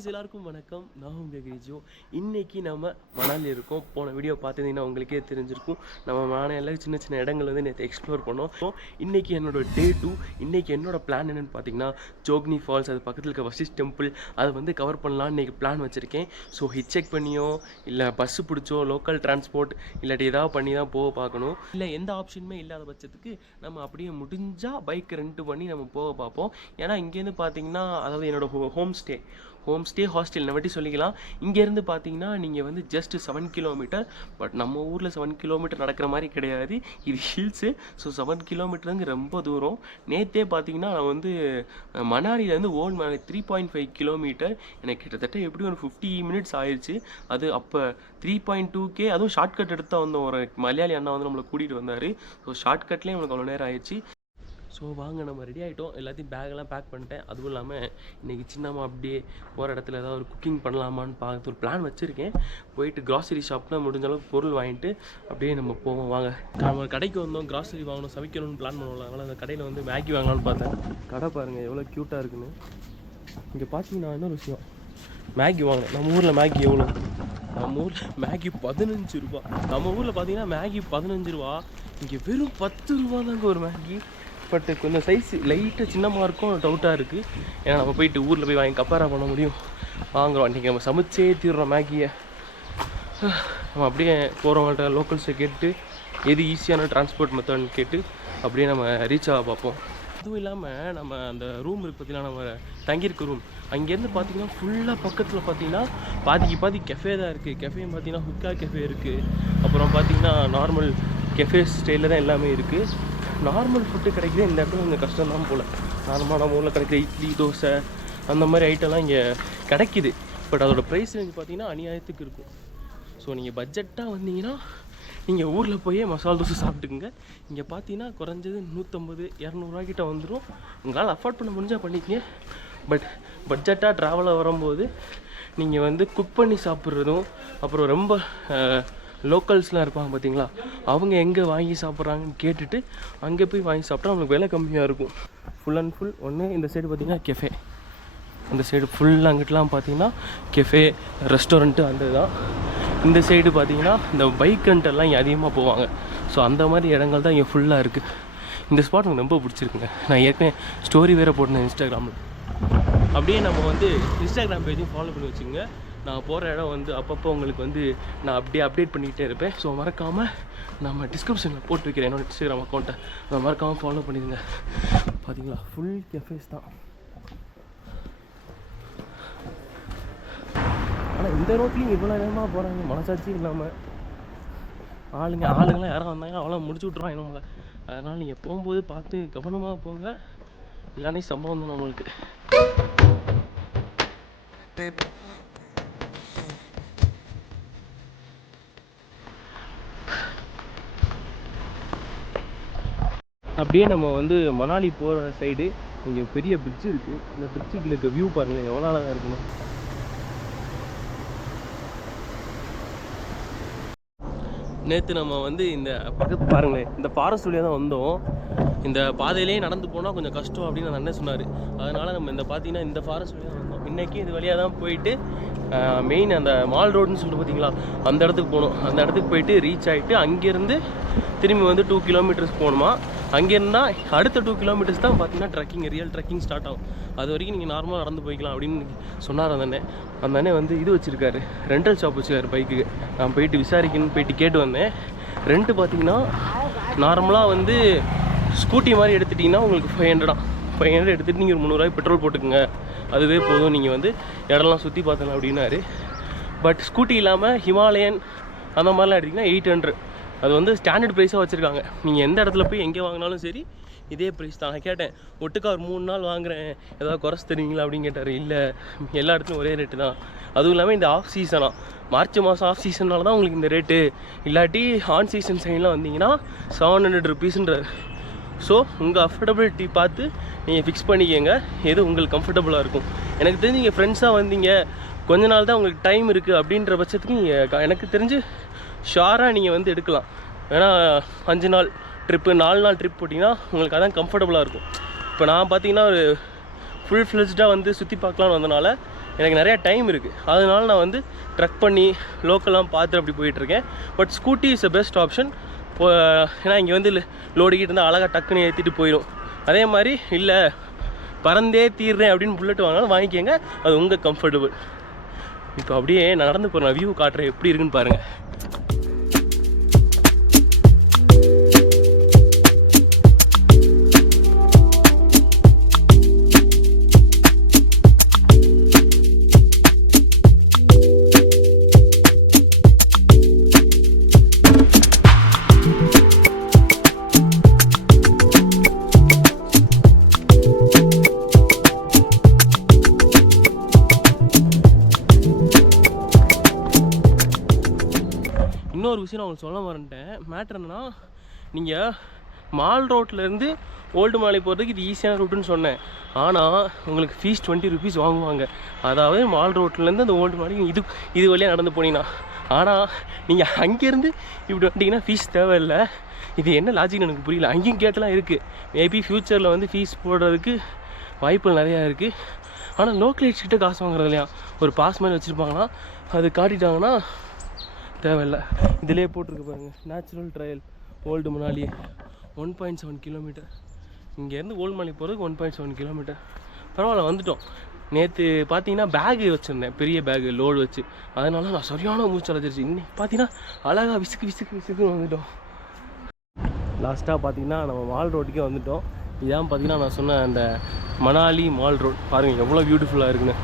Guys எல்லாருக்கும் வணக்கம். நான் உங்க கிரிஜோ. இன்னைக்கு நம்ம மணாலி இருக்கோம். போன வீடியோ பார்த்தீங்கன்னா உங்களுக்கே தெரிஞ்சிருக்கும். நம்ம மணாலில சின்ன சின்ன இடங்கள் வந்து நேற்று எக்ஸ்ப்ளோர் பண்ணோம். இன்னைக்கு என்னோட டே 2. இன்னைக்கு என்னோட பிளான் என்னன்னு பார்த்தீங்கன்னா ஜோக்னி ஃபால்ஸ், அது பக்கத்தில் இருக்க வசிஷ் டெம்பிள், அதை வந்து கவர் பண்ணலாம்னு இன்னைக்கு பிளான் வச்சுருக்கேன். ஸோ ஹிட் செக் பண்ணியோ இல்லை பஸ்ஸு பிடிச்சோ லோக்கல் டிரான்ஸ்போர்ட் இல்லாட்டி ஏதாவது பண்ணி தான் போக பார்க்கணும். இல்லை எந்த ஆப்ஷனுமே இல்லாத பட்சத்துக்கு நம்ம அப்படியே முடிஞ்சால் பைக் ரெண்ட் பண்ணி நம்ம போக பார்ப்போம். ஏன்னா இங்கேருந்து பார்த்தீங்கன்னா அதாவது என்னோட ஹோம் ஸ்டே ஹாஸ்டல் இந்த வாட்டி சொல்லிக்கலாம். இங்கேருந்து பார்த்தீங்கன்னா நீங்கள் வந்து ஜஸ்ட் 7 கிலோமீட்டர். பட் நம்ம ஊரில் 7 கிலோமீட்டர் நடக்கிற மாதிரி கிடையாது, இது ஹில்ஸு. ஸோ 7 கிலோமீட்டருங்க ரொம்ப தூரம். நேற்றே பார்த்தீங்கன்னா நான் வந்து மணாலியிலேருந்து ஓல்ட் மணாலி 3.5 கிலோமீட்டர். எனக்கு கிட்டத்தட்ட எப்படி ஒரு 50 மினிட்ஸ் ஆயிடுச்சு. அது அப்போ 3.2K, அதுவும் ஷார்ட்கட் எடுத்தால் வந்தோம். ஒரு மலையாளி அண்ணா வந்து நம்மளை கூட்டிகிட்டு வந்தார். ஸோ ஷார்ட்கட்லேயே நம்மளுக்கு அவ்வளோ நேரம் ஆயிடுச்சு. ஸோ வாங்க நம்ம ரெடி ஆகிட்டோம். எல்லாத்தையும் பேக்கெல்லாம் பேக் பண்ணிட்டேன். அதுவும் இல்லாமல் இன்றைக்கி சின்னமாக அப்படியே போகிற இடத்துல ஏதாவது ஒரு குக்கிங் பண்ணலாமான்னு பார்த்து ஒரு பிளான் வச்சுருக்கேன். போயிட்டு கிராசரி ஷாப்பில் முடிஞ்ச அளவுக்கு பொருள் வாங்கிட்டு அப்படியே நம்ம போவோம். வாங்க, நம்ம ஒரு கடைக்கு வந்தோம், கிராசரி வாங்கணும், சமைக்கணும்னு பிளான் பண்ணுவோம். அதனால் அந்த கடையில் வந்து மேகி வாங்கலாம்னு பார்த்தேன். கடை பாருங்கள் எவ்வளோ க்யூட்டாக இருக்குன்னு. இங்கே பார்த்தீங்கன்னா இன்னொரு விஷயம், மேகி வாங்கினேன். நம்ம ஊரில் மேகி எவ்வளோ? நம்ம ஊரில் மேகி 15 ரூபா. நம்ம ஊரில் பார்த்தீங்கன்னா மேகி 15 ரூபா. இங்கே வெறும் 10 ரூபா தாங்க ஒரு மேகி. பட் கொஞ்சம் சைஸ் லைட்டாக சின்னமாக இருக்கும், டவுட்டாக இருக்குது. ஏன்னா நம்ம போயிட்டு ஊரில் போய் வாங்கி கம்பேராக பண்ண முடியும். வாங்குகிறோம். இன்றைக்கி நம்ம சமைச்சே தீர்றோம் மேகியை. நம்ம அப்படியே போகிறவங்கள்ட்ட லோக்கல்ஸை கேட்டு எது ஈஸியான டிரான்ஸ்போர்ட் மெத்தட்னு கேட்டு அப்படியே நம்ம ரீச் ஆக பார்ப்போம். அதுவும் இல்லாமல் நம்ம அந்த ரூம் இருக்குது பார்த்தீங்கன்னா, நம்ம தங்கியிருக்க ரூம், அங்கேருந்து பார்த்தீங்கன்னா ஃபுல்லாக பக்கத்தில் பார்த்தீங்கன்னா பாதி கெஃபே தான் இருக்குது. கெஃபேன்னு பார்த்தீங்கன்னா ஹுக்கா கெஃபே இருக்குது. அப்புறம் பார்த்தீங்கன்னா நார்மல் கெஃபே ஸ்டைலில் தான் எல்லாமே இருக்குது. நார்மல் ஃபுட்டு கிடைக்கிது இந்த இடத்துல கொஞ்சம் கஷ்டம் தான் போல். நார்மலாக நம்ம ஊரில் கிடைக்கிற இட்லி, தோசை அந்த மாதிரி ஐட்டம்லாம் இங்கே கிடைக்கிது. பட் அதோடய ப்ரைஸ் ரேஞ்ச் பார்த்தீங்கன்னா அநியாயத்துக்கு இருக்கும். ஸோ நீங்கள் பட்ஜெட்டாக வந்தீங்கன்னா நீங்கள் ஊரில் போய் மசாலா தோசை சாப்பிட்டுக்குங்க. இங்கே பார்த்தீங்கன்னா குறைஞ்சது 150-200 கிட்ட வந்துடும். உங்களால் அஃபோர்ட் பண்ண முடிஞ்சால் பண்ணிக்கங்க. பட் பட்ஜெட்டாக ட்ராவலாக வரும்போது நீங்கள் வந்து குக் பண்ணி சாப்பிட்றதும், அப்புறம் ரொம்ப லோக்கல்ஸ்லாம் இருப்பாங்க பார்த்தீங்களா, அவங்க எங்கே வாங்கி சாப்பிட்றாங்கன்னு கேட்டுட்டு அங்கே போய் வாங்கி சாப்பிட்டா அவங்களுக்கு விலை கம்மியாக இருக்கும். ஃபுல் அண்ட் ஃபுல் ஒன்று இந்த சைடு பார்த்திங்கன்னா கெஃபே, இந்த சைடு ஃபுல்லாக அங்கிட்டலாம் பார்த்தீங்கன்னா கெஃபே, ரெஸ்டாரண்ட்டு அந்த தான். இந்த சைடு பார்த்தீங்கன்னா இந்த பைக் ரெண்டெல்லாம் இங்கே அதிகமாக போவாங்க. ஸோ அந்த மாதிரி இடங்கள் தான் இங்கே ஃபுல்லாக இருக்குது. இந்த ஸ்பாட் எனக்கு ரொம்ப பிடிச்சிருக்குங்க. நான் ஏற்கனவே ஸ்டோரி வேறு போட்டேன் இன்ஸ்டாகிராமில். அப்படியே நம்ம வந்து இன்ஸ்டாகிராம் பேஜையும் ஃபாலோ பண்ணி வச்சுக்கோங்க. நான் போகிற இடம் வந்து அப்பப்போ உங்களுக்கு வந்து நான் அப்படியே அப்டேட் பண்ணிக்கிட்டே இருப்பேன். ஸோ மறக்காமல் நம்ம டிஸ்கிரிப்ஷனில் போட்டு வைக்கிறேன் என்னோடய இன்ஸ்டாகிராம் அக்கௌண்ட்டை. நான் மறக்காமல் ஃபாலோ பண்ணிடுங்க. பார்த்தீங்களா ஃபுல் கெஃபேஸ் தான். ஆனால் இந்த ரோட்லேயும் இவ்வளோ நேரமாக போகிறாங்க, மனசாட்சி இல்லாமல். ஆளுங்களாம் யாரும் வந்தாங்கன்னா அவ்வளோ முடிச்சு விட்ருவாங்க நம்மளை. அதனால் நீங்கள் போகும்போது பார்த்து கவனமாக போங்க, இல்லைன்னே சம்பவம் தான் நம்மளுக்கு. அப்படியே நம்ம வந்து மணாலி போகிற சைடு இங்கே பெரிய பிரிட்ஜ் இருக்குது. இந்த பிரிட்ஜுக்குள்ள இருக்க வியூ பாருங்கள் எவ்வளோ அழகாக இருக்கணும். நேற்று நம்ம வந்து இந்த பக்கத்து பாருங்களேன், இந்த ஃபாரஸ்ட் வழியாக தான் வந்தோம். இந்த பாதையிலே நடந்து போனால் கொஞ்சம் கஷ்டம் அப்படின்னு அந்த அண்ணன் சொன்னார். அதனால் நம்ம இந்த பார்த்தீங்கன்னா இந்த ஃபாரஸ்ட் வழியாக தான் வந்தோம். இன்றைக்கி இது வழியாக தான் போயிட்டு மெயின் அந்த மால் ரோடுன்னு சொல்லிட்டு பார்த்தீங்களா, அந்த இடத்துக்கு போகணும். அந்த இடத்துக்கு போயிட்டு ரீச் ஆகிட்டு அங்கேருந்து திரும்பி வந்து 2 கிலோமீட்டர்ஸ் போகணுமா. அங்கேருந்தால் அடுத்த 2 கிலோமீட்டர்ஸ் தான் பார்த்தீங்கன்னா ரியல் ட்ரெக்கிங் ஸ்டார்ட் ஆகும். அது வரைக்கும் நீங்கள் நார்மலாக நடந்து போய்க்கலாம் அப்படின்னு சொன்னார் அந்த அண்ணன். அந்த அண்ணன் வந்து இது வச்சுருக்காரு, ரெண்டல் ஷாப் வச்சுருக்காரு பைக்குக்கு. நான் போயிட்டு விசாரிக்கணும்னு போயிட்டு கேட்டு வந்தேன். ரெண்ட்டு பார்த்தீங்கன்னா நார்மலாக வந்து ஸ்கூட்டி மாதிரி எடுத்துட்டிங்கன்னா உங்களுக்கு 500 எடுத்துகிட்டு நீங்கள் ஒரு 300 பெட்ரோல் போட்டுக்குங்க, அதுவே போதும், நீங்கள் வந்து இடம்லாம் சுற்றி பார்த்தலாம் அப்படின்னாரு. பட் ஸ்கூட்டி இல்லாமல் ஹிமாலயன் அந்த மாதிரிலாம் எடுத்திங்கன்னா 800. அது வந்து ஸ்டாண்டர்ட் ப்ரைஸாக வச்சுருக்காங்க. நீங்கள் எந்த இடத்துல போய் எங்கே வாங்கினாலும் சரி இதே ப்ரைஸ் தான். நான் கேட்டேன், ஒட்டுக்கா ஒரு 3 நாள் வாங்குகிறேன், ஏதாவது குறைச்சி தருவீங்களா அப்படின்னு கேட்டார். இல்லை, எல்லா இடத்துலையும் ஒரே ரேட்டு தான். அதுவும் இல்லாமல் இந்த ஆஃப் சீசனாக, மார்ச் மாதம் ஆஃப் சீசனால் தான் உங்களுக்கு இந்த ரேட்டு. இல்லாட்டி ஆன் சீசன் சைன்லாம் வந்தீங்கன்னா 700 ருபீஸ்ன்றார். ஸோ உங்கள் அஃபோர்டபிலிட்டி பார்த்து நீங்கள் ஃபிக்ஸ் பண்ணிக்கங்க, எது உங்களுக்கு கம்ஃபர்டபுளாக இருக்கும். எனக்கு தெரிஞ்சு நீங்கள் ஃப்ரெண்ட்ஸாக வந்தீங்க, கொஞ்ச நாள் தான் உங்களுக்கு டைம் இருக்குது அப்படின்ற பட்சத்துக்கு நீங்கள் எனக்கு தெரிஞ்சு ஷாராக நீங்கள் வந்து எடுக்கலாம். ஏன்னா 5 நாள் ட்ரிப்பு, 4 நாள் ட்ரிப் போட்டிங்கன்னா உங்களுக்கு அதான் கம்ஃபர்டபுளாக இருக்கும். இப்போ நான் பார்த்தீங்கன்னா ஒரு ஃபுல் ஃப்ளெஜ்டாக வந்து சுற்றி பார்க்கலான்னு வந்தனால எனக்கு நிறையா டைம் இருக்குது, அதனால நான் வந்து ட்ரக் பண்ணி லோக்கல்லாம் பார்த்து அப்படி போயிட்டுருக்கேன். But scooty is a best option. ஏன்னா இங்கே வந்து லோடிக்கிட்டு இருந்தால் அழகாக டக்குன்னு ஏற்றிட்டு போயிடும். அதே மாதிரி இல்லை பறந்தே தீர்றேன் அப்படின்னு புல்லட் வாங்கினாலும் வாங்கிக்கோங்க, அது உங்கள் கம்ஃபர்டபுள். இப்போ அப்படியே நடந்து போகிறேன், வியூ காட்டுறேன் எப்படி இருக்குன்னு பாருங்கள். இன்னொரு விஷயம் நான் உங்களுக்கு சொல்ல மறந்துட்டேன். மேட்ரு என்னன்னா, நீங்கள் மால் ரோட்லேருந்து ஓல்டு மாலை போகிறதுக்கு இது ஈஸியான ரூட்டுன்னு சொன்னேன். ஆனால் உங்களுக்கு ஃபீஸ் 20 rupees வாங்குவாங்க. அதாவது மால் ரோட்லேருந்து அந்த ஓல்டு மாலைக்கு இது வழியாக நடந்து போனீங்கன்னா. ஆனால் நீங்கள் அங்கேருந்து இப்படி வந்துட்டிங்கன்னா ஃபீஸ் தேவையில்லை. இது என்ன லாஜிக்னு எனக்கு புரியல. அங்கேயும் கேட்டெல்லாம் இருக்குது. மேபி ஃப்யூச்சரில் வந்து ஃபீஸ் போடுறதுக்கு வாய்ப்புகள் நிறையா இருக்குது. ஆனால் லோக்கலைட்ஸ் கிட்ட காசு வாங்குறது இல்லையா, ஒரு பாஸ் மாதிரி வச்சுருப்பாங்கன்னா அது காட்டிட்டாங்கன்னா தேவையில்லை. இதிலே போட்டிருக்கு பாருங்கள், natural trial old Manali 1.7 kilometer. இங்கேருந்து ஓல்டு மணாலி போகிறதுக்கு 1.7 kilometer. பரவாயில்ல, வந்துட்டோம். நேற்று பார்த்தீங்கன்னா பேகு வச்சுருந்தேன், பெரிய பேகு லோடு வச்சு, அதனால நான் சரியான மூச்சு அழைச்சிருச்சு. இன்னைக்கு பார்த்தீங்கன்னா அழகாக விசுக்குன்னு வந்துட்டோம். லாஸ்ட்டாக பார்த்தீங்கன்னா நம்ம மால் ரோட்டுக்கே வந்துட்டோம். இதான் பார்த்தீங்கன்னா நான் சொன்ன அந்த மணாலி மால் ரோட். பாருங்கள் எவ்வளோ பியூட்டிஃபுல்லாக இருக்குன்னு.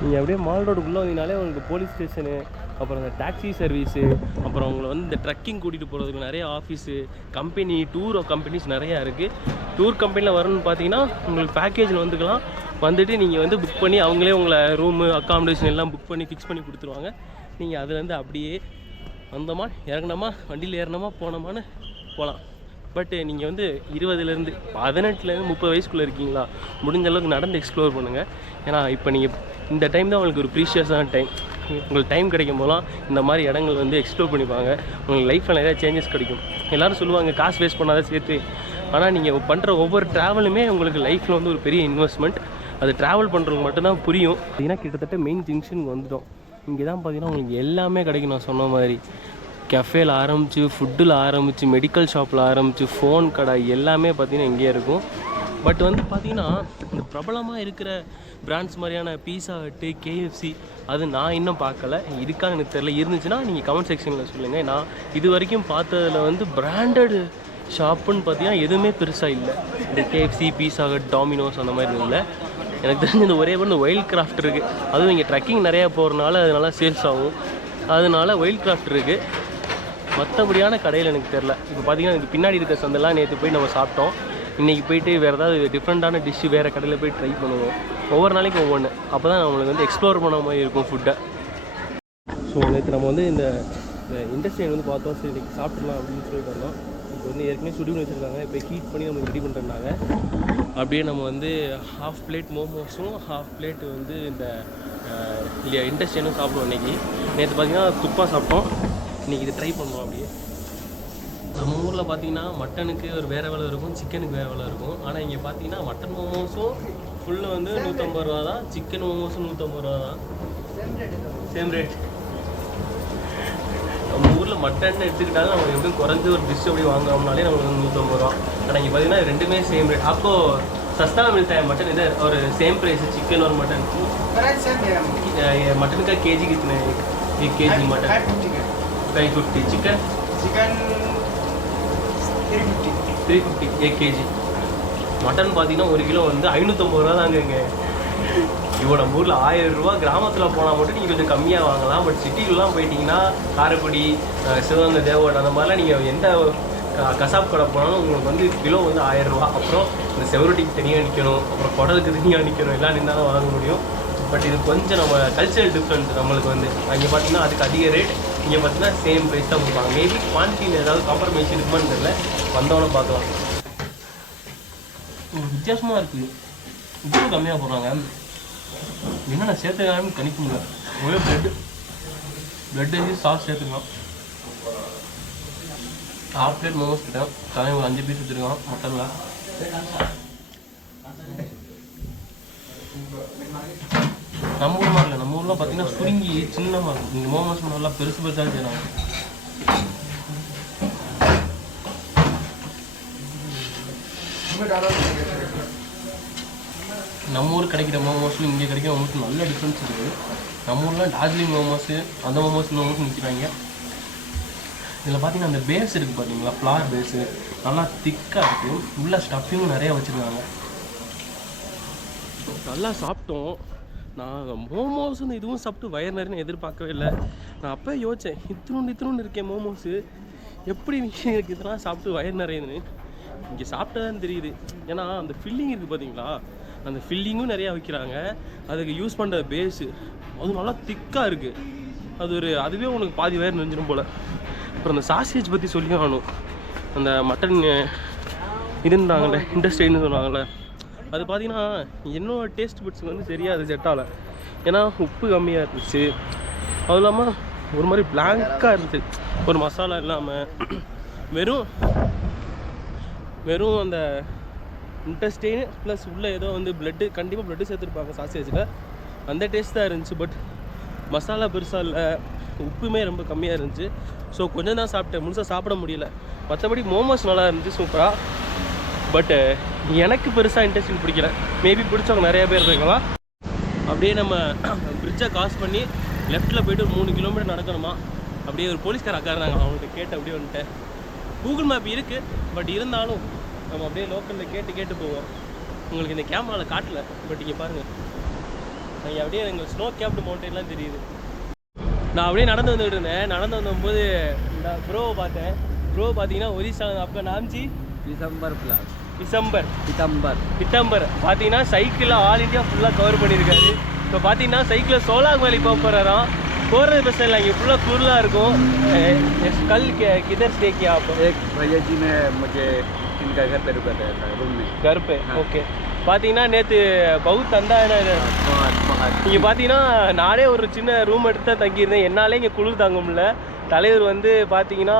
நீங்கள் அப்படியே மால் ரோடுக்குள்ளே வந்தீங்கனாலே உங்களுக்கு போலீஸ் ஸ்டேஷனு, அப்புறம் இந்த டாக்ஸி சர்வீஸு, அப்புறம் உங்களை வந்து இந்த ட்ரக்கிங் கூட்டிகிட்டு போகிறதுக்கு நிறைய ஆஃபீஸு, கம்பெனி, டூர் கம்பெனிஸ் நிறையா இருக்குது. டூர் கம்பெனியில் வரணும்னு பார்த்தீங்கன்னா உங்களுக்கு பேக்கேஜில் வந்துக்கலாம். வந்துட்டு நீங்கள் வந்து புக் பண்ணி அவங்களே உங்களை ரூமு அக்காமடேஷன் எல்லாம் புக் பண்ணி ஃபிக்ஸ் பண்ணி கொடுத்துருவாங்க. நீங்கள் அதுலேருந்து அப்படியே வந்தோமா இறங்கினோமா வண்டியில் ஏறினோமா போனோமான்னு போகலாம். பட் நீங்கள் வந்து 20லேருந்து 18லேருந்து 30 வயசுக்குள்ளே இருக்கீங்களா, முடிஞ்ச அளவுக்கு நடந்து எக்ஸ்ப்ளோர் பண்ணுங்கள். ஏன்னா இப்போ நீங்கள் இந்த டைம் தான் உங்களுக்கு ஒரு ப்ரீஷியஸான டைம். உங்களுக்கு டைம் கிடைக்கும் போதெல்லாம் இந்த மாதிரி இடங்கள் வந்து எக்ஸ்ப்ளோர் பண்ணிப்பாங்க. உங்களுக்கு லைஃப்பில் நிறையா சேஞ்சஸ் கிடைக்கும். எல்லோரும் சொல்லுவாங்க காசு வேஸ்ட் பண்ணாத சேர்த்து. ஆனால் நீங்கள் பண்ணுற ஒவ்வொரு ட்ராவலுமே உங்களுக்கு லைஃப்பில் வந்து ஒரு பெரிய இன்வெஸ்ட்மெண்ட். அது ட்ராவல் பண்ணுறவங்க மட்டும்தான் புரியும். ஏன்னா கிட்டத்தட்ட மெயின் ஜங்ஷனுக்கு வந்துட்டோம். இங்கே தான் பார்த்தீங்கன்னா உங்களுக்கு எல்லாமே கிடைக்கும். நான் சொன்ன மாதிரி கஃபேல ஆரம்பித்து, ஃபுட்டில் ஆரம்பித்து, மெடிக்கல் ஷாப்பில் ஆரம்பித்து, ஃபோன் கடை எல்லாமே பார்த்திங்கன்னா இங்கேயே இருக்கும். பட் வந்து பார்த்திங்கன்னா இந்த பிரபலமாக இருக்கிற பிராண்ட்ஸ் மாதிரியான பீஸா ஹட்டு, கேஎஃப்சி அது நான் இன்னும் பார்க்கல. இதுக்காக எனக்கு தெரியல. இருந்துச்சுன்னா நீங்கள் கமெண்ட் செக்ஷனில் சொல்லுங்கள். நான் இது வரைக்கும் பார்த்ததில் வந்து பிராண்டட் ஷாப்புன்னு பார்த்தீங்கன்னா எதுவுமே பெருசாக இல்லை. இந்த கேஎஃப்சி, பீஸா ஹட், டாமினோஸ் அந்த மாதிரி இல்லை. எனக்கு தெரிஞ்ச இந்த ஒரே ஒரு வைல்ட் கிராஃப்ட் இருக்குது. அதுவும் இங்கே ட்ரக்கிங் நிறையா போகிறனால அது நல்லா சேல்ஸ் ஆகும். அதனால வைல்ட் கிராஃப்ட் இருக்குது. மற்றபடியான கடையில் எனக்கு தெரில. இப்போ பார்த்தீங்கன்னா இதுக்கு பின்னாடி இருக்க சந்தெல்லாம் நேற்று போய் நம்ம சாப்பிட்டோம். இன்றைக்கி போய்ட்டு வேறு ஏதாவது டிஃப்ரெண்ட்டான டிஷ்ஷு வேறு கடையில் போய் ட்ரை பண்ணுவோம். ஒவ்வொரு நாளைக்கும் ஒவ்வொன்று. அப்போ தான் நம்மளுக்கு வந்து எக்ஸ்ப்ளோர் பண்ண மாதிரி இருக்கும் ஃபுட்டை. ஸோ நேற்று நம்ம வந்து இந்த இண்டஸ்ட்ரியல் வந்து பார்த்தோம். சரி இன்றைக்கி சாப்பிட்றலாம் அப்படின்னு சொல்லிட்டு வந்தோம். இப்போ வந்து ஏற்கனவே சுடுன்னு வச்சுருக்காங்க. இப்போ ஹீட் பண்ணி நம்ம ரெடி பண்ணுறாங்க. அப்படியே நம்ம வந்து ½ plate மோமோஸும் ½ plate வந்து இந்த இண்டஸ்ட்ரியலும் சாப்பிடுவோம் இன்றைக்கி. நேற்று பார்த்திங்கன்னா துப்பா சாப்பிட்டோம். இன்றைக்கி இது ட்ரை பண்ணுவோம். அப்படியே நம்ம ஊரில் பார்த்தீங்கன்னா மட்டனுக்கு ஒரு வேறு விலை இருக்கும், சிக்கனுக்கு வேறு விலை இருக்கும். ஆனால் இங்கே பார்த்தீங்கன்னா மட்டன் மோமோஸும் ஃபுல்லு வந்து 150 ரூபா தான், சிக்கன் மோமோஸும் 150 ரூபா தான். Same rate. நம்ம ஊரில் மட்டன் எடுத்துக்கிட்டாலும் நம்ம எப்படியும் குறைஞ்சி ஒரு டிஷ் அப்படி வாங்கினோம்னாலே நம்மளுக்கு வந்து 150 ரூபா. ஆனால் இங்கே பார்த்தீங்கன்னா ரெண்டுமே சேம் ரேட். அப்போது सस्ता मिलता है मटन इधर और सेम प्राइस है चिकन और मटन मटन का केजी कितना है? एक केजी मटन 550 चिकन 350 एक केजी மட்டன் பார்த்தீங்கன்னா 1 கிலோ வந்து 550 ரூபா தாங்க. இங்கே இப்போ நம்ம ஊரில் 1000 ரூபா, கிராமத்தில் போனால் மட்டும் நீங்கள் கொஞ்சம் கம்மியாக வாங்கலாம். பட் சிட்டிலலாம் போயிட்டீங்கன்னா காரைக்குடி, சிவகங்கை, தேவகோட்டை அந்த மாதிரிலாம் நீங்கள் எந்த கசாப் கடை போனாலும் உங்களுக்கு வந்து கிலோ வந்து 1000 ரூபா. அப்புறம் இந்த செவரட்டிக்கு தனியாக நிற்கணும், அப்புறம் குடலுக்கு தனியாக நிற்கணும், எல்லாம் நின்று தான் வாங்க முடியும். பட் இது கொஞ்சம் நம்ம கல்ச்சரல் டிஃப்ரெண்ட். நம்மளுக்கு வந்து அங்கே பார்த்தீங்கன்னா அதுக்கு அதிக ரேட், இங்கே பார்த்தீங்கன்னா சேம் ப்ரைஸ் தான் கொடுப்பாங்க. மேபி குவான்டிட்டியில் ஏதாவது காம்ப்ரமைஸ் இருக்குமான்னு தெரியல, வந்தவொன்னே பார்க்கலாம். வித்தியாசமாக இருக்குது. உப்பு கம்மியாக போடுறாங்க. என்னென்ன சேர்த்துக்காம கணிக்க முடியல. ஒரே ப்ரெட் வச்சு சாஸ் சேர்த்துக்கலாம். ½ plate மோமோஸ் கிட்டேன். தலைமை ஒரு 5 பீஸ் வச்சுருக்கான் மட்டனில். நம்ம ஊர் மாதிரி இல்லை, நம்ம ஊர்லாம் பார்த்தீங்கன்னா சுருங்கி சின்னமாக இருக்கும். இங்கே மோமோஸ் நல்லா பெருசு பெருசாக செய்யறாங்க. நம்ம ஊர் கிடைக்கிற மோமோஸும் இங்கே கிடைக்கிற மோமோஸும் நல்ல டிஃப்ரென்ஸ் இருக்குது. நம்ம ஊரில் டார்ஜிலிங் மோமோஸு அந்த மோமோஸ் நிற்கிறாங்க. இதில் பார்த்தீங்கன்னா அந்த பேஸ் இருக்குது பார்த்தீங்களா, ஃப்ளார் பேஸு நல்லா திக்காக இருக்குது. உள்ள ஸ்டஃபிங்கும் நிறையா வச்சுருக்காங்க. நல்லா சாப்பிட்டோம். நான் மோமோஸ் இதுவும் சாப்பிட்டு வயர் நிறைய எதிர்பார்க்கவே இல்லை. நான் அப்போ யோசித்தேன், இத்தினு இருக்கேன் மோமோஸு, எப்படி எனக்கு இதெல்லாம் சாப்பிட்டு வயர் நிறையுதுன்னு. இங்கே சாப்பிட்டதான் தெரியுது. ஏன்னா அந்த ஃபில்லிங் இருக்குது பார்த்தீங்களா, அந்த ஃபில்லிங்கும் நிறையா வைக்கிறாங்க. அதுக்கு யூஸ் பண்ணுற பேஸு அது நல்லா திக்காக இருக்குது. அதுவே உனக்கு பாதி வயர் நெஞ்சிடும் போல். அப்புறம் அந்த சாசேஜ் பற்றி சொல்லி ஆகணும். அந்த மட்டன் இதுன்றாங்கள்ல, இண்டஸ்ட்ரின்னு சொல்லுவாங்கள்ல, அது பார்த்தீங்கன்னா என்னோட டேஸ்ட் பட்ஸுக்கு வந்து சரியாக அது செட் ஆகலை. ஏன்னா உப்பு கம்மியாக இருந்துச்சு. அதுவும் இல்லாமல் ஒரு மாதிரி பிளாங்காக இருந்துச்சு. ஒரு மசாலா இல்லாமல் வெறும் அந்த இன்டெஸ்டைன் ப்ளஸ் உள்ளே ஏதோ வந்து கண்டிப்பாக ப்ளட்டு சேர்த்துருப்பாங்க சாசேஜில். அந்த டேஸ்ட் தான் இருந்துச்சு. பட் மசாலா பெருசாக இல்லை, உப்புமே ரொம்ப கம்மியாக இருந்துச்சு. ஸோ கொஞ்சம் தான் சாப்பிட்டேன், முழுசாக சாப்பிட முடியல. மற்றபடி மோமோஸ் நல்லா இருந்துச்சு, சூப்பராக. பட்டு எனக்கு பெருசாக இன்ட்ரெஸ்டிங் பிடிக்கல. மேபி பிடிச்சவங்க நிறையா பேர் இருக்கலாம். அப்படியே நம்ம பிரிட்ஜை காஸ் பண்ணி லெஃப்ட்டில் போய்ட்டு ஒரு 3 கிலோமீட்டர் நடக்கணுமா. அப்படியே ஒரு போலீஸ்கார அக்கா இருந்தாங்க, அவங்கள்ட்ட கேட்டு அப்படியே வந்துட்டேன். கூகுள் மேப் இருக்குது, பட் இருந்தாலும் நம்ம அப்படியே லோக்கலில் கேட்டு போவோம். உங்களுக்கு இந்த கேமராவில் காட்டல, பட் இங்கே பாருங்கள், அங்கே அப்படியே எங்கள் ஸ்னோ கேப்டு மவுண்டெயின்லாம் தெரியுது. நான் அப்படியே நடந்து வந்துட்டு இருந்தேன். நடந்து வந்தபோது இந்த ப்ரோவை பார்த்தேன். ப்ரோ பார்த்தீங்கன்னா ஒரிசா அப்போ நாம்ஜி பித்தம்பர் பார்த்தீங்கன்னா சைக்கிளில் ஆல் இண்டியா ஃபுல்லாக கவர் பண்ணியிருக்காரு. இப்போ பார்த்தீங்கன்னா சைக்கிளில் சோலாங் வேலி போகிறாராம். போகிறது பிரச்சனை இல்லை, இங்கே ஃபுல்லாக குளிராக இருக்கும். कल किधर स्टे किया आप? एक भैया जी ने मुझे इनका घर पे रुका था रूम में. घर पे ओके. பார்த்தீங்கன்னா நேற்று பௌத் தந்தா நீங்கள் பார்த்தீங்கன்னா நானே ஒரு சின்ன ரூம் எடுத்து தான் தங்கியிருந்தேன். என்னாலே இங்கே குளிர் தாங்க முடியல. தலைவர் வந்து பார்த்தீங்கன்னா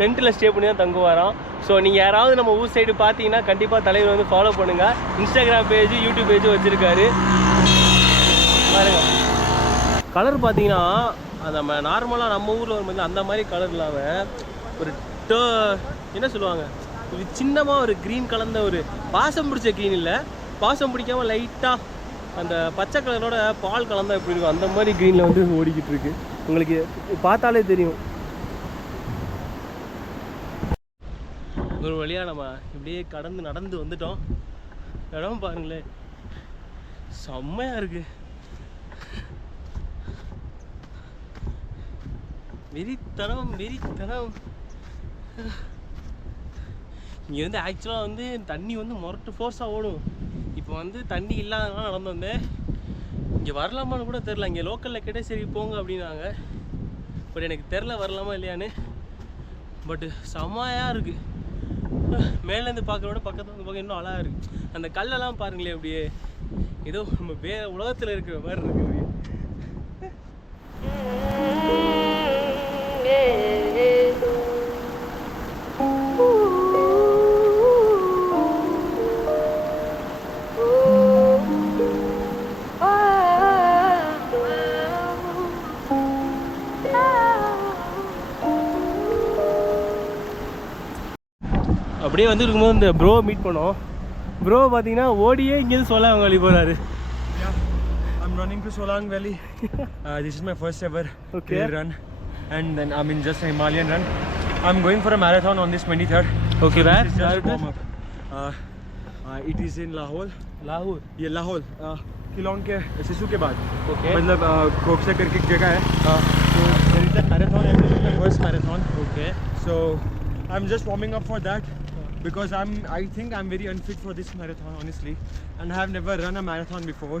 டென்ட்டில் ஸ்டே பண்ணி தான் தங்குவாராம். ஸோ நீங்கள் யாராவது நம்ம ஊர் சைடு பார்த்தீங்கன்னா கண்டிப்பாக தலைவர் வந்து ஃபாலோ பண்ணுங்கள். இன்ஸ்டாகிராம் பேஜ், யூடியூப் பேஜும் வச்சுருக்காரு. பாருங்க கலர் பார்த்தீங்கன்னா நம்ம நார்மலாக நம்ம ஊரில் வரும்போது அந்த மாதிரி கலர் இல்லாமல் ஒரு என்ன சொல்லுவாங்க, ஒரு சின்னமாக ஒரு க்ரீன் கலந்த ஒரு பாசம் பிடிச்ச க்ரீன் இல்லை, பாசம் பிடிக்காமல் லைட்டாக அந்த பச்சை கலரோட பால் கலந்தால் எப்படி இருக்கும் அந்த மாதிரி க்ரீனில் வந்து ஓடிக்கிட்டு இருக்கு. உங்களுக்கு பார்த்தாலே தெரியும். ஒரு வழியாக நம்ம இப்படியே நடந்து வந்துட்டோம். இடம் பாருங்களேன், செம்மையாக இருக்குது. வெறித்தனம். இங்கே வந்து ஆக்சுவலாக வந்து தண்ணி வந்து முரட்டு ஃபோர்ஸாக ஓடும். இப்போ வந்து தண்ணி இல்லாதனால நடந்து வந்தேன். இங்கே வரலாமான்னு கூட தெரில. இங்கே லோக்கலில் கேட்டே சரி போங்க அப்படின்னாங்க. பட் எனக்கு தெரில வரலாமா இல்லையான்னு. பட்டு செம்மையாக இருக்குது. மேலேருந்து பார்க்குறோட பக்கத்தில் வந்து பார்க்க இன்னும் அழகாக இருக்குது. அந்த கல்லெல்லாம் பாருங்களேன், அப்படியே ஏதோ நம்ம வேறு உலகத்தில் இருக்கிற மாதிரி இருக்குது. அப்படியே வந்து இருக்கும்போது இந்த ப்ரோ மீட் பண்ணோம். ப்ரோ பார்த்தீங்கன்னா ஓடியே இங்கேருந்து சோலாங் வேலி போகிறாரு. I'm running to Solang Valley. This is my first ever run, and then I'm in just a Himalayan run. I'm going for a marathon on this 23rd. Okay, where? It is in Lahore. ये Lahore. Kilong के सिसु के बाद. Okay. मतलब कोकसे करके एक जगह है. So there is a marathon, and this is my first marathon. Okay. So I'm just warming up for that. Because I think I'm very unfit for this marathon, honestly, and I have never run a marathon before.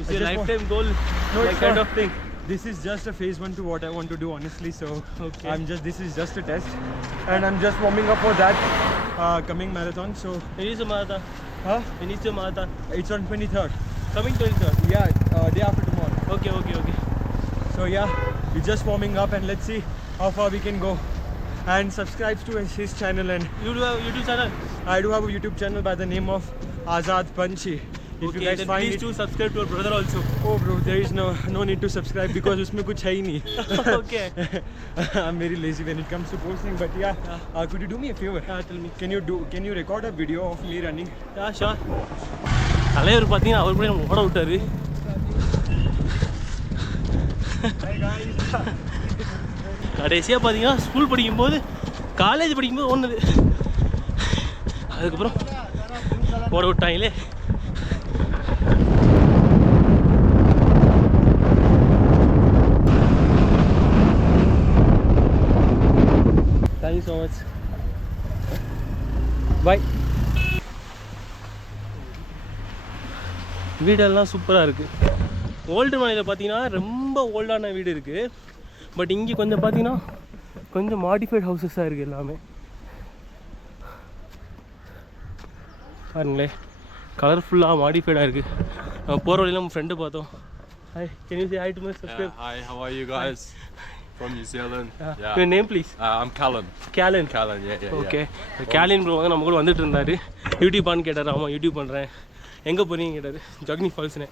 It's a lifetime goal, no, like kind of thing. This is just a phase 1 to what I want to do, honestly. So okay. this is just a test, and I'm just warming up for that coming marathon. So when is the marathon? When is the marathon? It's on 23rd. Coming 23rd? Yeah, day after tomorrow. Okay. So yeah, we're just warming up, and let's see how far we can go. And subscribe to his channel. And you do have a YouTube channel? I do have a YouTube channel by the name of Azad Panchi. If Okay, you guys then find please it, do subscribe to our brother also. oh bro, there is no need to subscribe because उसमें कुछ है ही नहीं. Okay. I'm very lazy when it comes to posting, but yeah. Could you do me a favor? Tell me. Can you record a video of me running? Yeah, sure. தலைவர் பார்த்தீங்கன்னா அவர் கூட நம்ம ஓட விட்டாரு. கடைசியாக பார்த்தீங்கன்னா ஸ்கூல் படிக்கும்போது காலேஜ் படிக்கும்போது ஓடுனது, அதுக்கப்புறம் ஓட விட்டாங்களே. தேங்க்யூ ஸோ மச், பாய். வீடெல்லாம் சூப்பராக இருக்குது. ஓல்டு மலையில் பார்த்தீங்கன்னா ரொம்ப ஓல்டான வீடு இருக்குது. பட் இங்கே கொஞ்சம் பார்த்தீங்கன்னா கொஞ்சம் மாடிஃபைட் ஹவுசஸாக இருக்குது எல்லாமே. பாருங்களேன், கலர்ஃபுல்லாக மாடிஃபைடாக இருக்குது. நம்ம போகிற வழியில் நம்ம ஃப்ரெண்டு பார்த்தோம். Hi, can you say hi to my subscribe? Hi, how are you guys? From New Zealand. Your name please? I'm Callan. Callan. Callan, yeah. Okay, Callan bro வந்து நம்ம கூட வந்துட்டு இருந்தார். யூடியூப்பான்னு கேட்டார். ஆமாம் யூடியூப் பண்ணுறேன். எங்கே போகிறீங்க கேட்டார். ஜக்னி ஃபால்ஸ்னு.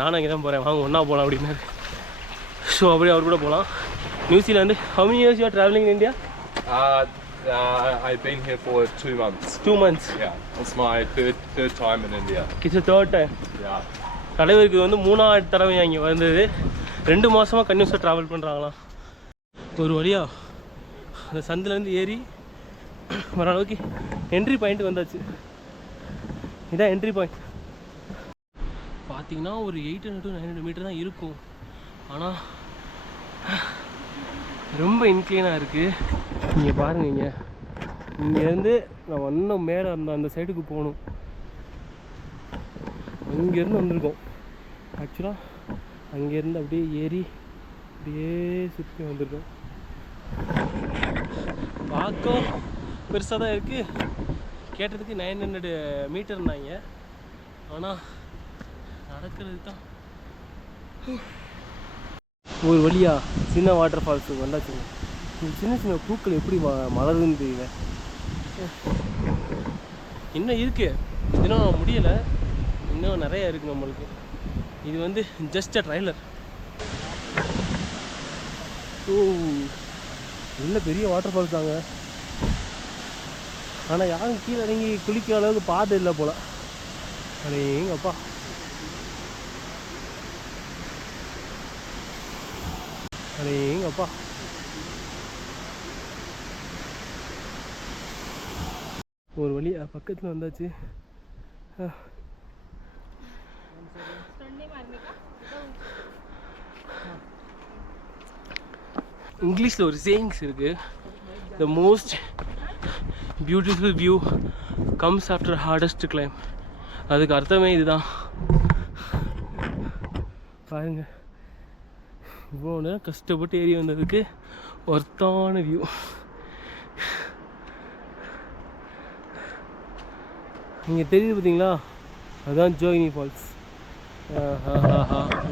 நானும் அங்கே தான் போகிறேன், வாங்க ஒன்றா போகலாம் அப்படின்னாரு. ஸோ அப்படியே அவர் கூட போகலாம். New Zealand. How many years you are traveling in India? I've been here for 2 months. 2 months. Yeah, it's my third time in India. It's the third time. Yeah. தலைவருக்கு வந்து 3ஆவது தடவை இங்கே வந்தது. 2 மாதமாக கன்யூஸாக ட்ராவல் பண்ணுறாங்களாம். ஒரு வழியாக அந்த சந்திலேருந்து ஏறி ஓரளவுக்கு என்ட்ரி பாயிண்ட் வந்தாச்சு. இதான் என்ட்ரி பாயிண்ட். பார்த்தீங்கன்னா ஒரு 800 to 900 மீட்டர் தான் இருக்கும். ஆனால் ரொம்ப இன்க்ளீனாக இருக்குது. இங்கே பாருங்க, இங்கேருந்து நான் இன்னும் மேலே அந்த சைடுக்கு போகணும். அங்கேருந்து வந்திருக்கோம். ஆக்சுவலாக அங்கேருந்து அப்படியே ஏறி அப்படியே சுற்றி வந்திருக்கோம். பார்க்க பெருசாக தான் இருக்குது. கேட்டதுக்கு 900 மீட்டர்னாங்க. ஆனால் நடக்கிறது தான் ஒரு வழியாக சின்ன வாட்டர் ஃபால்ஸுக்கு வந்தாச்சுங்க. இந்த சின்ன சின்ன பூக்கள் எப்படி மலருன்னு தெரியல. இன்னும் இருக்குது, இன்னும் முடியலை, இன்னும் நிறைய இருக்குது நம்மளுக்கு. இது வந்து ஜஸ்ட் அ ட்ரைலர். ஓ, நல்ல பெரிய வாட்டர் ஃபால்ஸ் தாங்க. ஆனால் யாரும் கீழே இறங்கி குளிக்கிற அளவுக்கு பாதை இல்லை போல். அடேங்கப்பா, அடேங்கப்பா. ஒரு வழி பக்கத்தில் வந்தாச்சு. இங்கிலீஷில் ஒரு சேயிங்ஸ் இருக்குது. The most beautiful view comes after hardest claim. அதுக்கு அர்த்தமே இதுதான். பாருங்க, இவ்வளோ நேரம் கஷ்டப்பட்டு ஏறி வந்ததுக்கு ஒர்த்தான வியூ. நீங்கள் தெரியுது பார்த்தீங்களா, அதுதான் ஜோகினி ஃபால்ஸ்.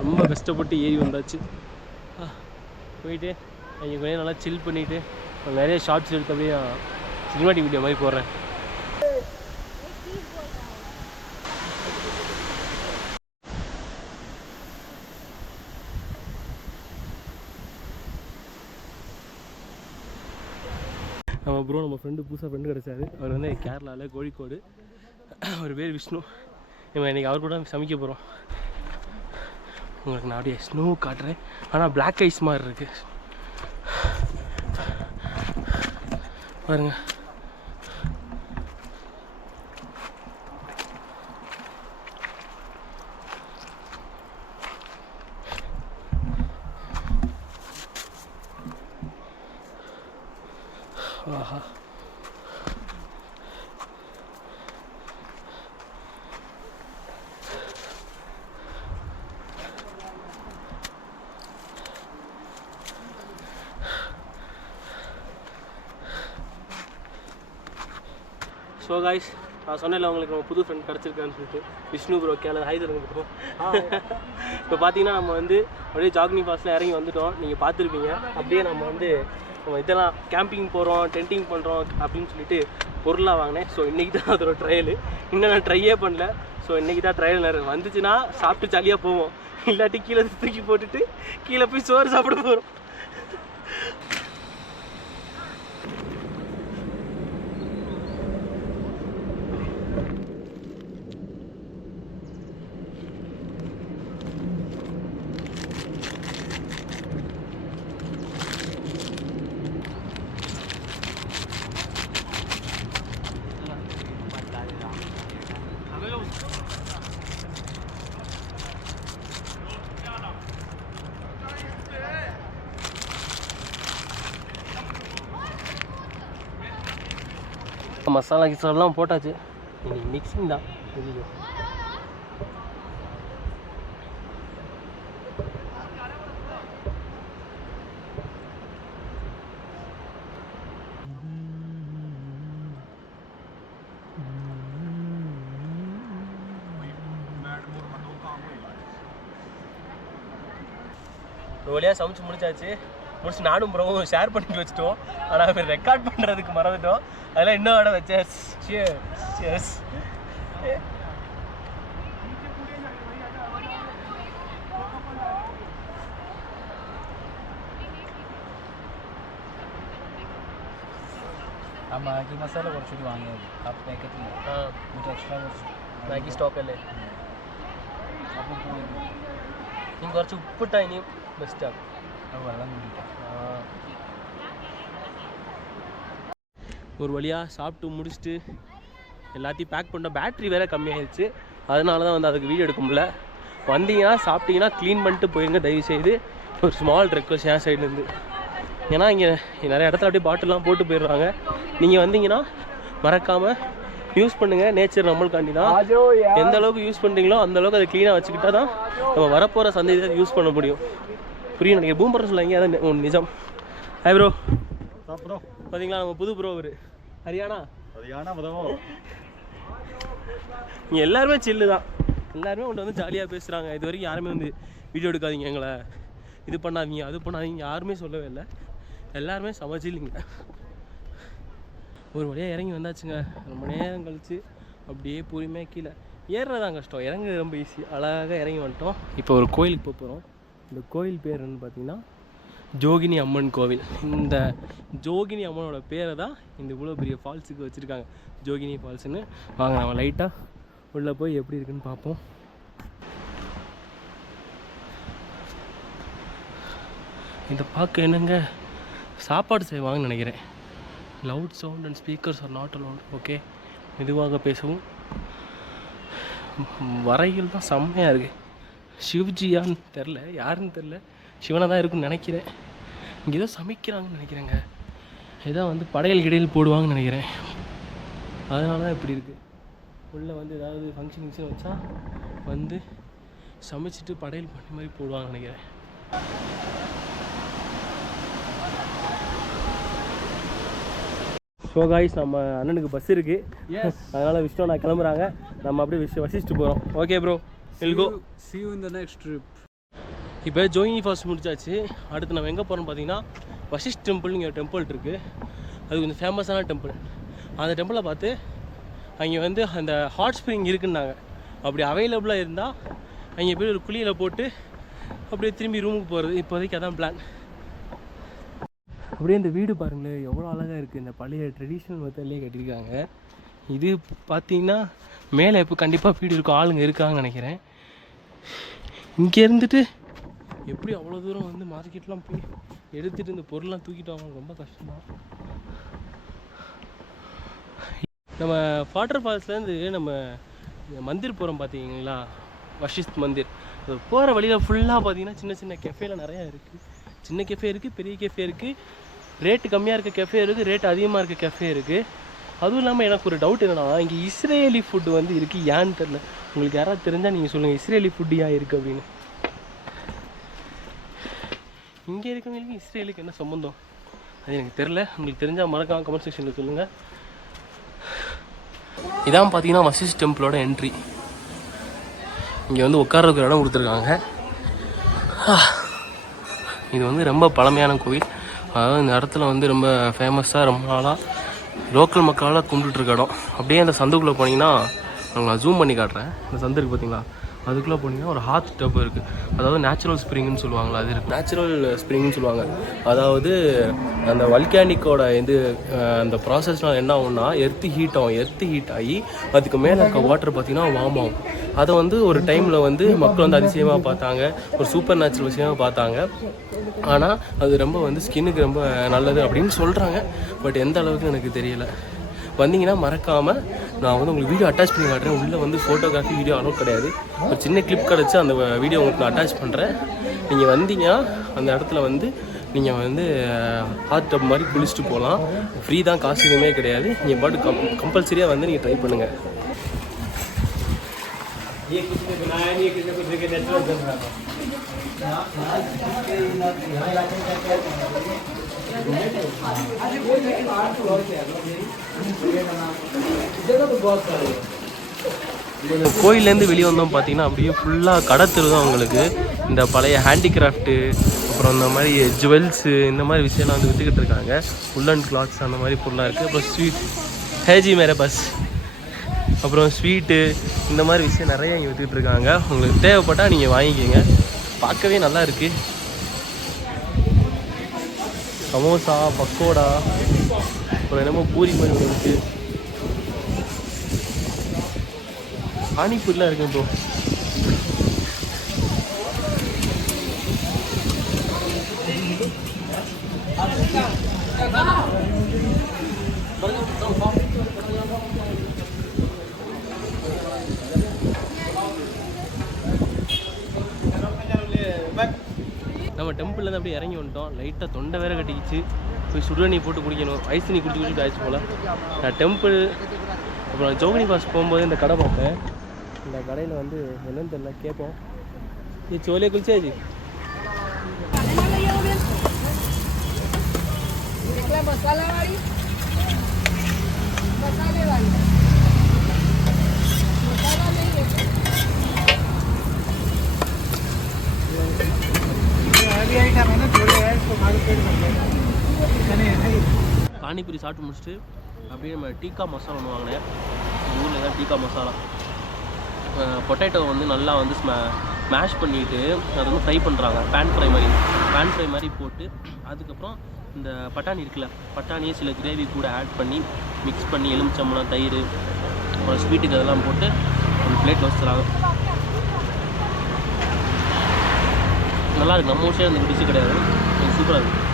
ரொம்ப கஷ்டப்பட்டு ஏறி வந்தாச்சு. போயிட்டு இங்கே கொஞ்சம் நல்லா சில் பண்ணிவிட்டு நிறைய ஷார்ட்ஸ் எடுத்து அப்படியே சினிமாட்டிக் வீடியோ மாதிரி போடுறேன். நம்ம ஃப்ரெண்டு புதுசாக ஃப்ரெண்டு கிடச்சாரு. அவர் வந்து கேரளாவில் கோழிக்கோடு. அவர் பேர் விஷ்ணு. நம்ம இன்றைக்கி அவர் கூட சமைக்க போகிறோம். உங்களுக்கு நான் அப்படியே ஸ்னோ காட்டுறேன். ஆனால் பிளாக் ஐஸ் மாதிரி இருக்குது பாருங்க. ஆஹா, ஸோ காய்ஸ், நான் சொன்னேன்ல உங்களுக்கு நம்ம புது ஃப்ரெண்ட் கிடச்சிருக்கான்னு சொல்லிட்டு. விஷ்ணு ப்ரோ கேள ஹாய் சொல்லுங்க ப்ரோ. இப்போ பார்த்தீங்கன்னா நம்ம வந்து அப்படியே ஜாகினி ஃபால்ஸில் இறங்கி வந்துட்டோம். நீங்கள் பார்த்துருப்பீங்க. அப்படியே நம்ம வந்து நம்ம இதெல்லாம் கேம்பிங் போகிறோம், டென்ட்டிங் பண்ணுறோம் அப்படின்னு சொல்லிட்டு பொருளாக வாங்கினேன். ஸோ இன்றைக்கி தான் அதோட ட்ரையல். இன்னும் நான் ட்ரையே பண்ணல. ஸோ இன்றைக்கி தான் ட்ரையல் வந்துச்சுன்னா சாப்பிட்டு ஜாலியாக போவோம், இல்லாட்டி கீழே தூக்கி போட்டுட்டு கீழே போய் சோறு சாப்பிட போகிறோம். மசாலா கிசாலாம் போட்டாச்சு, இன்னைக்கு மிக்சிங் தான். ஐயோ ஒரு வழியாக சமைச்சு முடிச்சாச்சு. முடிச்சு நானும் ப்ரோவும் ஷேர் பண்ணிட்டு வச்சுட்டோம். ஆனால் ரெக்கார்ட் பண்ணுறதுக்கு மறந்துட்டோம். அதெல்லாம் இன்னும் இடம் வச்சேன். சியர்ஸ். ആ മാഗി മസാല കുറച്ചുകൂടി വാങ്ങിയത് ആ പാക്കറ്റിൽ മറ്റേ എക്സ്ട്രാ കുറച്ച് മാഗി സ്റ്റോക്കല്ലേ. അപ്പം നിങ്ങൾ കുറച്ച് ഉപ്പിട്ടാൽ ഇനിയും ബെസ്റ്റാകും. അത് വെള്ളം കൂടിയിട്ടാണ്. ஒரு வழியாக சாப்பிட்டு முடிச்சுட்டு எல்லாத்தையும் பேக் பண்ண. பேட்ரி வேறு கம்மியாகிடுச்சு, அதனால தான் வந்து அதுக்கு வீடியோ எடுக்க முடியல. வந்தீங்கன்னா சாப்பிட்டீங்கன்னா க்ளீன் பண்ணிட்டு போயிருங்க தயவுசெய்து. ஒரு ஸ்மால் ரெக்வஸ்ட் என் சைட்லேருந்து. ஏன்னா இங்கே நிறைய இடத்துல அப்படியே பாட்டிலாம் போட்டு போயிடுறாங்க. நீங்கள் வந்தீங்கன்னா மறக்காமல் யூஸ் பண்ணுங்கள். நேச்சர் நம்மளுக்காண்டி தான். எந்த அளவுக்கு யூஸ் பண்ணுறீங்களோ அந்தளவுக்கு அதை க்ளீனாக வச்சுக்கிட்டா தான் நம்ம வரப்போகிற சந்தையை யூஸ் பண்ண முடியும். புரியும் நினைக்கிறேன். பூம்பரம் சொல்லாங்க, அதான் நிஜம். Hi bro. ப்ரோ பார்த்தீங்களா நம்ம புது ப்ரோ ஒரு ஹரியானா. இங்கே எல்லாருமே சில்லு தான். எல்லாருமே உன்ட்ட வந்து ஜாலியாக பேசுகிறாங்க. இது வரைக்கும் யாருமே வந்து வீடியோ எடுக்காதீங்க, எங்களை இது பண்ணாதீங்க அது பண்ணாதீங்க யாருமே சொல்லவே இல்லை. எல்லாருமே சமைச்சில்லைங்க. ஒரு வழியாக இறங்கி வந்தாச்சுங்க. ரொம்ப நேரம் கழிச்சு அப்படியே பொறுமையாக கீழே ஏறுறதான் கஷ்டம், இறங்குறது ரொம்ப ஈஸி. அழகாக இறங்கி வந்துட்டோம். இப்போ ஒரு கோயிலுக்கு போக போகிறோம். இந்த கோயில் பேர் என்னன்னு பார்த்தீங்கன்னா ஜோகினி அம்மன் கோவில். இந்த ஜோகினி அம்மனோட பேரை தான் இந்த இவ்வளோ பெரிய ஃபால்ஸுக்கு வச்சுருக்காங்க, ஜோகினி ஃபால்ஸுன்னு. வாங்க நம்ம லைட்டாக உள்ளே போய் எப்படி இருக்குன்னு பார்ப்போம். இந்த பார்க்க என்னங்க சாப்பாடு செய்வாங்கன்னு நினைக்கிறேன். Loud sound and speakers are not allowed. Okay, மெதுவாக பேசவும். வரைகள் தான் செம்மையாக இருக்குது. சிவ்ஜியான்னு தெரில, யாருன்னு தெரில, சிவனை தான் இருக்குன்னு நினைக்கிறேன். இங்கே ஏதோ சமைக்கிறாங்கன்னு நினைக்கிறேங்க. ஏதோ வந்து படையல் கிடையில் போடுவாங்கன்னு நினைக்கிறேன். அதனால தான் இப்படி இருக்குது. உள்ளே வந்து ஏதாவது ஃபங்க்ஷன் வச்சா வந்து சமைச்சிட்டு படையல் பண்ணி மாதிரி போடுவாங்கன்னு நினைக்கிறேன். ஸோ காய்ஸ், நம்ம அண்ணனுக்கு பஸ் இருக்குது, அதனால் விஷ்ணு நான் கிளம்புறாங்க. நம்ம அப்படியே வசிச்சுட்டு போகிறோம். Okay bro, will go. See you in the next trip. இப்போ ஜோகினி ஃபால்ஸ் முடிச்சாச்சு. அடுத்து நம்ம எங்கே போகிறோம்னு பார்த்தீங்கன்னா வசிஷ்ட் டெம்பிள்னு இங்கே ஒரு டெம்பிள் இருக்குது. அது கொஞ்சம் ஃபேமஸான டெம்பிள். அந்த டெம்பிளை பார்த்து அங்கே வந்து அந்த ஹாட் ஸ்ப்ரிங் இருக்குன்னாங்க. அப்படி அவைலபிளாக இருந்தால் அங்கே போய் ஒரு குழியில் போட்டு அப்படியே திரும்பி ரூமுக்கு போகிறது. இப்போதைக்கு அதான் பிளான். அப்படியே இந்த வீடு பாருங்களேன், எவ்வளோ அழகாக இருக்குது. இந்த பழைய ட்ரெடிஷ்னல் மெத்தட்லேயே கட்டியிருக்காங்க. இது பார்த்தீங்கன்னா மேலே இப்போ கண்டிப்பாக வீடு இருக்கும், ஆளுங்க இருக்காங்கன்னு நினைக்கிறேன். இங்கே இருந்துட்டு எப்படி அவ்வளோ தூரம் வந்து மார்க்கெட்லாம் போய் எடுத்துகிட்டு இந்த பொருள்லாம் தூக்கிட்டு வாங்க ரொம்ப கஷ்டம்தான். நம்ம வாட்டர் ஃபால்ஸ்லேருந்து நம்ம மந்திர் போகிறோம் பார்த்தீங்களா, வஷிஷ்த் மந்திர். அது போகிற வழியில் ஃபுல்லாக பார்த்தீங்கன்னா சின்ன சின்ன கெஃபேலாம் நிறையா இருக்குது. சின்ன கெஃபே இருக்குது, பெரிய கெஃபே இருக்குது, ரேட்டு கம்மியாக இருக்க கெஃபே இருக்குது, ரேட்டு அதிகமாக இருக்க கெஃபே இருக்குது. அதுவும் இல்லாமல் எனக்கு ஒரு டவுட் என்னென்னா, இங்கே இஸ்ரேலி ஃபுட்டு வந்து இருக்குது, ஏன்னு தெரில. உங்களுக்கு யாராவது தெரிஞ்சால் நீங்கள் சொல்லுங்கள், இஸ்ரேலி ஃபுட்டு ஏன் இருக்குது அப்படின்னு. இங்கே இருக்கவங்களுக்கு இஸ்ரேலுக்கு என்ன சம்மந்தம் அது எனக்கு தெரில. உங்களுக்கு தெரிஞ்சால் மறக்காம கமெண்ட் செக்ஷனில் சொல்லுங்கள். இதான் பார்த்தீங்கன்னா வசிஷ்ட் டெம்பிளோட என்ட்ரி. இங்கே வந்து உட்கார்றதுக்கு ஒரு இடம் கொடுத்துருக்காங்க. இது வந்து ரொம்ப பழமையான கோவில். அதாவது இந்த இடத்துல வந்து ரொம்ப ஃபேமஸாக ரொம்ப நாளாக லோக்கல் மக்களால் கும்பிட்டுருக்க இடம். அப்படியே அந்த சந்துக்குள்ளே போனீங்கன்னா நான் ஜூம் பண்ணி காட்டுறேன். இந்த சந்து இருக்குது பார்த்தீங்களா, அதுக்குள்ளே போனீங்கன்னா ஒரு ஹாட் டப் இருக்குது. அதாவது நேச்சுரல் ஸ்ப்ரிங்னு சொல்லுவாங்களா, அது இருக்குது. நேச்சுரல் ஸ்ப்ரிங்னு சொல்லுவாங்க. அதாவது அந்த வல்கேனிக்கோட அந்த ப்ராசஸ்னால் என்ன ஆகும்னா எர்த்து ஹீட் ஆகும். எர்த்து ஹீட் ஆகி அதுக்கு மேலே இருக்க வாட்டர் பார்த்திங்கன்னா வார்ம் ஆகும். அதை வந்து ஒரு டைமில் வந்து மக்கள் வந்து அதிசயமாக பார்த்தாங்க, ஒரு சூப்பர் நேச்சுரல் விஷயமாக பார்த்தாங்க. ஆனால் அது ரொம்ப வந்து ஸ்கின்னுக்கு ரொம்ப நல்லது அப்படின்னு சொல்கிறாங்க. பட் எந்த அளவுக்கு எனக்கு தெரியலை. வந்தீங்கன்னா மறக்காமல் நான் வந்து உங்களுக்கு வீடியோ அட்டாச் பண்ணி காட்டுறேன். உள்ளே வந்து ஃபோட்டோகிராஃபி வீடியோ அலோவ் கிடையாது. ஒரு சின்ன கிளிப் கிடச்சி அந்த வீடியோ உங்களுக்கு நான் அட்டாச் பண்ணுறேன். நீங்கள் வந்தீங்கன்னா அந்த இடத்துல வந்து நீங்கள் வந்து ஹாட் டப் மாதிரி குளிச்சுட்டு போகலாம். ஃப்ரீ தான், காசு எதுவுமே கிடையாது. நீங்கள் பாட்டு கம்பல்சரியாக வந்து நீங்கள் ட்ரை பண்ணுங்கள். கோயிலேருந்து வெளியே வந்தோம் பார்த்தீங்கன்னா அப்படியே ஃபுல்லாக கடை தெரு தான் உங்களுக்கு. இந்த பழைய ஹேண்டிகிராஃப்ட்டு, அப்புறம் இந்த மாதிரி ஜுவல்ஸு, இந்த மாதிரி விஷயம்லாம் வந்து விற்றுக்கிட்டு இருக்காங்க. உல்லன் கிளாத்ஸ் அந்த மாதிரி பொருளாக இருக்குது. அப்புறம் ஸ்வீட் ஹேஜி மேரே பஸ், அப்புறம் ஸ்வீட்டு, இந்த மாதிரி விஷயம் நிறைய இங்கே விற்றுக்கிட்டு இருக்காங்க. உங்களுக்கு தேவைப்பட்டால் நீங்கள் வாங்கிக்கோங்க. பார்க்கவே நல்லா இருக்குது. சமோசா, பக்கோடா, அப்புறம் என்னமோ பூரி மாதிரி இருக்குது. பானிபூரிலாம் இருக்குது ப்ரோ. நம்ம டெம்பிள்லேருந்து அப்படியே இறங்கி வந்துட்டோம். லைட்டாக தொண்டை வேறு கட்டிக்கிச்சு. போய் சுடுதண்ணி போட்டு குடிக்கணும். ஐஸ் தண்ணி குடிச்சு ஆயிடுச்சு போல். நான் டெம்பிள் அப்புறம் ஜோகினி பாஸ் போகும்போது இந்த கடை பார்த்தேன். இந்த கடையில் வந்து என்னன்னு தெரியல, கேட்போம். ये छोले कुलचे जी मसाला वाली मसाले वाली मसाला नहीं है हैवी आइटम है ना, छोले है इसको खा के पेट भर जाएगा. नहीं பானிபூரி சாப்பிட்டு முடிச்சுட்டு அப்படியே நம்ம டீக்கா மசாலா ஒன்று வாங்கினேன். ஊரில் தான் டீக்கா மசாலா. பொட்டேட்டோ வந்து நல்லா வந்து மேஷ் பண்ணிவிட்டு அதை வந்து ஃப்ரை பண்ணுறாங்க. பேன் ஃப்ரை மாதிரி போட்டு அதுக்கப்புறம் இந்த பட்டாணி இருக்குல்ல, பட்டாணியை சில கிரேவி கூட ஆட் பண்ணி மிக்ஸ் பண்ணி எலுமிச்சம்பழம், தயிர், அப்புறம் ஸ்வீட்டுக்கு அதெல்லாம் போட்டு ஒரு பிளேட்டில் வச்சுறாங்க. நல்லாயிருக்கு. நம்ம ஊர் அந்த டிஷ்ஷு கிடையாது, சூப்பராக இருக்குது.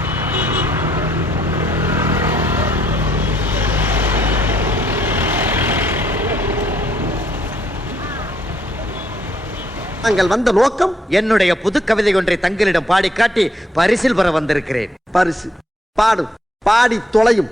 நாங்கள் வந்த நோக்கம் என்னுடைய புது கவிதை ஒன்றை தங்களிடம் பாடி காட்டி பரிசில் பெற வந்திருக்கிறேன். பரிசு பாடும், பாடி தொலையும்.